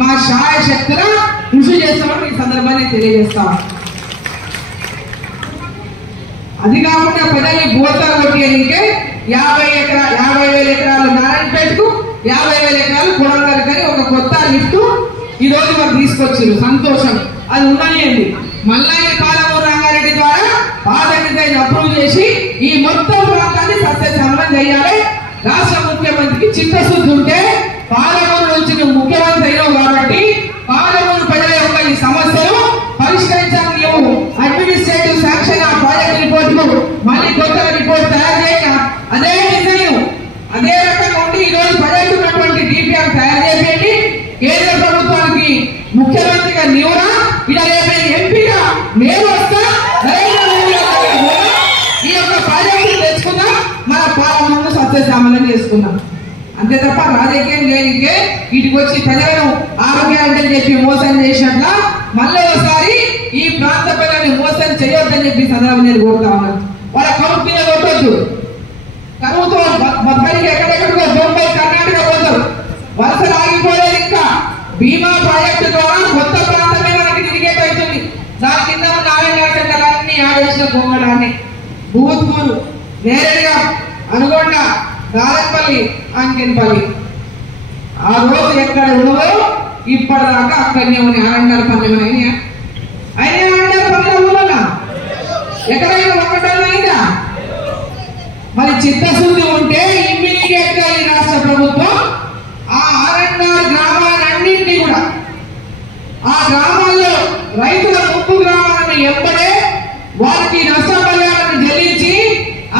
మా శాయశక్తుల కృషి చేస్తామని ఈ సందర్భాన్ని తెలియజేస్తాం. అది కాకుండా ప్రజల్ని బోతా కొట్టేందుకే 50,000 ఎకరాలు నారాయణపేటకు 50,000 ఎకరాలు కొడంగల్ కానీ ఒక కొత్త లిఫ్ట్ ఈ రోజు మాకు తీసుకొచ్చారు. సంతోషం. అది ఉన్నాయండి. మల్లాయి పాలమూరు రంగారెడ్డి ద్వారా పాదగిరిని అప్రూవ్ చేసి ఈ మొత్తం ప్రాంతాన్ని సస్యశ్యామలం చేయాలి. రాష్ట్ర ముఖ్యమంత్రికి చిత్తశుద్ధి ఉంటే పాలమూరు నుంచి నువ్వు ముఖ్యమంత్రి అయినావు కాబట్టి పాలమూరు ప్రజల యొక్క ఈ సమస్యలు పరిష్కరించాలని నువ్వు అడ్మినిస్ట్రేటివ్ శాంక్షన్ ఆ ప్రాజెక్ట్ రిపోర్ట్ మళ్ళీ కొత్త రిపోర్ట్ తయారు చేయక అదే డిజైన్ అదే రకంగా ఉండి ఈ రోజు ప్రజెంట్ ఉన్నటువంటి డిపిఆర్ తయారు చేసేయండి. కేంద్ర ప్రభుత్వానికి ముఖ్యమంత్రిగా నీవురా ఇలా ఎంపీగా నేను వస్తా ఈ యొక్క ప్రాజెక్టు తెచ్చుకుందాం, మన పాలనను సత్యసామలం చేసుకుందాం. అంతే తప్ప రాజకీయం చేయనికే వీటికి వచ్చి ప్రజలను ఆరోగ్యాలని చెప్పి మోసం చేసినట్ల మళ్ళీ ఒకసారి ఈ ప్రాంత ప్రజలను మోసం చేయొద్దని చెప్పి సందర్భం నేను కోరుతా ఉన్నాను. వాళ్ళ కరువు మీద కొట్టొద్దు. కరువుతో బొబ్బరికి ఎక్కడెక్కడికో బొంబాయి కర్ణాటక పోతారు. వలసలు ఆగిపోలేదు. ఇంకా భీమా ప్రాజెక్టు ద్వారా కొత్త ప్రాంతమే మనకి తిరిగేట్ అవుతుంది. దాని కింద ఉన్న ఆలయాన్ని ఆడేసిన బొమ్మలాన్ని భూత్పూరు నేరేడుగా అనుగొండ గారెపల్లి అంకెన్పల్లి ఆ రోజు ఎక్కడ ఉండవో ఇప్పటిదాకా అక్కడనే ఉన్న ఆరండాల పల్లెం అయినా ఆరండాల పల్లెం ఊళ్ళ ఎక్కడైనా ఒక్కటన్నా అయిందా? మరి చిత్తశుద్ధి ఉంటే ఇమ్మీడియట్ గా ఈ రాష్ట్ర ప్రభుత్వం ఆ ఆరండాల గ్రామాలన్నింటినీ కూడా ఆ గ్రామాల్లో రైతుల ముప్పు గ్రామాలను ఎంబడే వారికి నష్టపరిహారాన్ని చెల్లించి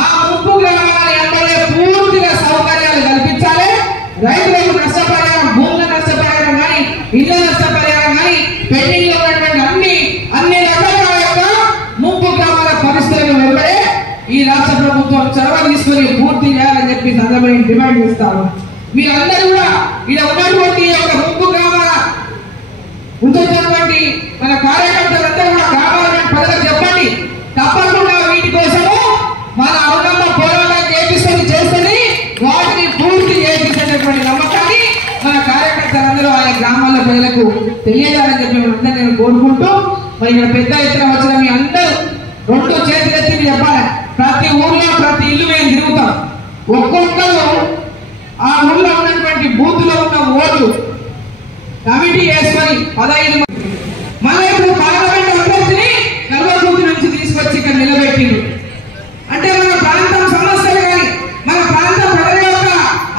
ఆ ముప్పు గ్రామాలను ఎంబడే పూర్తిగా సౌకర్యాలు కల్పించాలి. రైతులకు నష్టపరిహారం, భూముల నష్టపరిహారం కానీ, ఇళ్ల నష్టపరిహారం కానీ, పెండింగ్ లో ఉన్నటువంటి అన్ని రకాల యొక్క ముప్పు గ్రామాల పరిస్థితులను వెంబడే ఈ రాష్ట్ర ప్రభుత్వం చొరవ తీసుకుని పూర్తి చేయాలని చెప్పి సందర్భంగా డిమాండ్ చేస్తారు. మీరందరూ కూడా ఇలా ఉన్నటువంటి ఒక ముప్పు గ్రామాల ఉంటున్నటువంటి మన కార్యకర్తలందరూ కూడా గ్రామాల ప్రజలకు చెప్పండి. తప్పకుండా వీటి కోసము మన అరుణమ్మ పోరాటం చేస్తుంది. వాటిని పూర్తి చేయించేటటువంటి నమ్మకాన్ని మన కార్యకర్తలందరూ ఆయా గ్రామాల ప్రజలకు తెలియజేయాలని చెప్పి అందరూ నేను కోరుకుంటూ, మరి ఇక్కడ పెద్ద ఎత్తున వచ్చిన మీ అందరూ 2 చేతులెత్తి చెప్పాలి. ప్రతి ఊర్లో ప్రతి ఇల్లు మేము తిరుగుతాం. ఒక్కొక్కరు ఆ ఊళ్ళో ఉన్నటువంటి బూత్ లో ఉన్న ఓట్లు కమిటీ వేసుకొని 15 మన ఇప్పుడు పార్లమెంట్ అభ్యర్థిని కల్వకుర్తి నుంచి తీసుకొచ్చి ఇక్కడ నిలబెట్టిండు. అంటే మన ప్రాంతం సమస్యలు కానీ, మన ప్రాంత ప్రజల యొక్క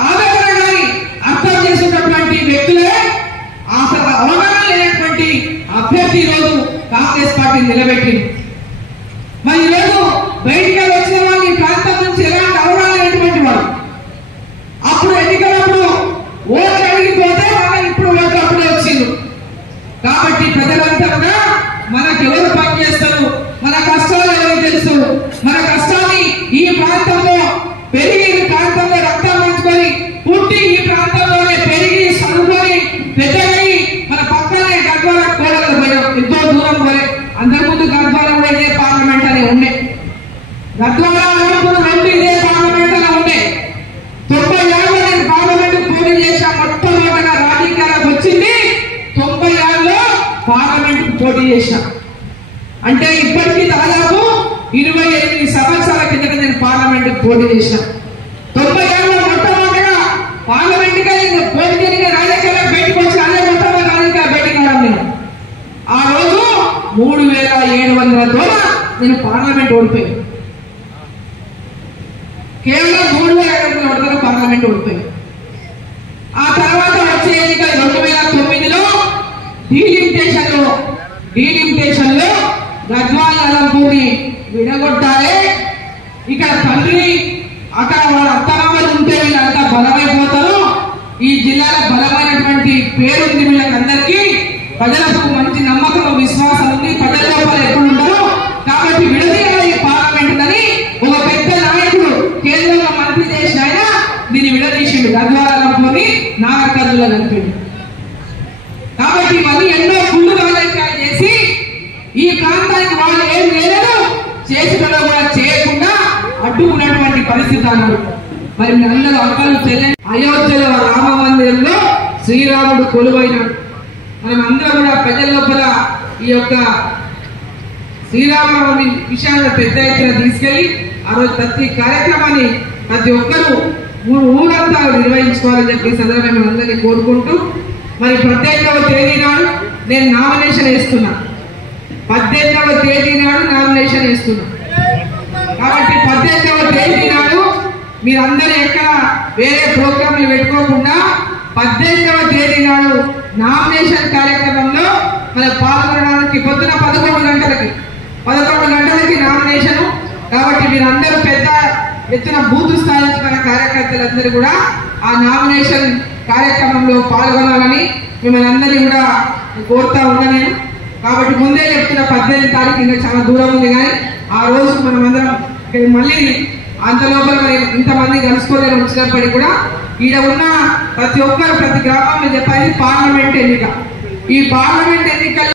ఆవేదన కానీ అర్థం చేసినటువంటి వ్యక్తులే అసలు అవగాహన లేనటువంటి అభ్యర్థి ఈరోజు కాంగ్రెస్ పార్టీ నిలబెట్టింది. మరి ఈరోజు బయటికి వచ్చిన వాళ్ళు ఈ ప్రాంతం నుంచి ఎలాంటి అవగాహన లేనటువంటి వాడు అప్పుడు ఎన్నికలప్పుడు ఓట్లు అడిగిపోతే వాళ్ళ ఇప్పుడు ఓట్లు అప్పుడే వచ్చింది. కాబట్టి ప్రజలంతా కూడా మనకు ఎవరు పనిచేస్తారు, మన కష్టాలు ఎవరికి తెలుసు, మన కష్టాన్ని ఈ ప్రాంతంలో పెరిగి ఈ ప్రాంతంలో రక్తం పంచుకొని పుట్టి ఈ ప్రాంతంలోనే పెరిగి చదువుకొని పెద్దగై మన పక్కనే గద్వాల కోడలు పోయాం. ఎంతో దూరం పోలే. అంతకుముందు గద్వాల కూడా ఇదే పార్లమెంట్ అనే ఉండే. గద్వాల రెండు ఇదే పార్లమెంట్ అనే ఉండే. 96లో నేను పార్లమెంట్ పోటీ చేసా. మొట్టమొదటిగా రాజకీయాలకు వచ్చింది 96లో పార్లమెంట్ పోటీ చేశా. అంటే ఇప్పటికీ దాదాపు 28 సంవత్సరాల కిందట నేను పార్లమెంట్ పోటీ చేశా. 96లో మొట్టమొదటిగా పార్లమెంట్ గా పోటీ జరిగే రాజకీయాలకు బయటకు వచ్చి అదే మొట్టమొదటి రాజకీయాలు బయటకు రావడం నేను. ఆ రోజు 3700 నేను పార్లమెంట్ ఓడిపోయాను. కేవలం 3700 పార్లమెంట్ ఓడిపోయాను. ఆ తర్వాత వచ్చే ఎన్నిక 2009లో డీలిమిటేషన్ లో గద్వాల అలంపూర్ని విడగొట్టాలి. ఇక్కడ తండ్రి అక్కడ వాళ్ళ అత్తమామలు ఉంటే వీళ్ళంతా బలమైపోతారు. ఈ జిల్లాలో బలమైనటువంటి పేరుంది వీళ్ళకందరికీ. ప్రజలకు మంచి నమ్మకం, విశ్వాసం ఉంది. ప్రజల లోపల ఎప్పుడు ఉంటారు. కాబట్టి విడదీయాలి ఈ పార్లమెంట్ అని ఒక పెద్ద నాయకుడు కేంద్రంలో మంత్రి చేసిన ఆయన దీన్ని విడదీసిండు. గద్వాల అలంపూర్ని నాగర్కర్నూలులో కలిపిండు. కాబట్టి మళ్ళీ ఎన్నో కుళ్ళు రాజకీయాలు చేసి ఈ ప్రాంతానికి వాళ్ళు ఏం చేయలేదు, చేసినలో కూడా చేయకుండా అడ్డుకున్నటువంటి పరిస్థితి అన్నారు. మరి అందరూ అక్కలు చెల్లె అయోధ్యలో రామ మందిరంలో శ్రీరాముడు కొలువైనాడు. మనం అందరం కూడా ప్రజల లోపల ఈ యొక్క శ్రీరామనవమి విషయాన్ని పెద్ద ఎత్తున తీసుకెళ్లి ఆ రోజు ప్రతి కార్యక్రమాన్ని ప్రతి ఒక్కరూ ఊరంతా నిర్వహించుకోవాలని చెప్పి సందర్భంగా మేము అందరినీ కోరుకుంటూ మరి 18వ తేదీ నాడు నేను నామినేషన్ వేస్తున్నా. 18వ తేదీ నాడు నామినేషన్ వేస్తున్నా. కాబట్టి 18వ తేదీ నాడు మీరందరూ ఎక్కడ వేరే ప్రోగ్రాంలు పెట్టుకోకుండా 18వ తేదీ నాడు నామినేషన్ కార్యక్రమంలో మన పాల్గొనడానికి పొద్దున 11 గంటలకి నామినేషన్. కాబట్టి మీరందరూ పెద్ద ఎత్తున బూత్ స్థాయి మన కార్యకర్తలందరూ కూడా ఆ నామినేషన్ కార్యక్రమంలో పాల్గొనాలని మిమ్మల్ని అందరినీ కూడా కోరుతా ఉన్నా నేను. కాబట్టి ముందే చెప్తున్న 18 తారీఖు ఇంకా చాలా దూరం ఉంది, కానీ ఆ రోజు మనం అందరం మళ్ళీ అంత లోపల ఇంతమంది కలుసుకోలేని వచ్చినప్పటికీ కూడా ఈడ ఉన్న ప్రతి ఒక్కరు ప్రతి గ్రామంలో చెప్పేది పార్లమెంట్ ఎన్నిక. ఈ పార్లమెంట్ ఎన్నికల్లో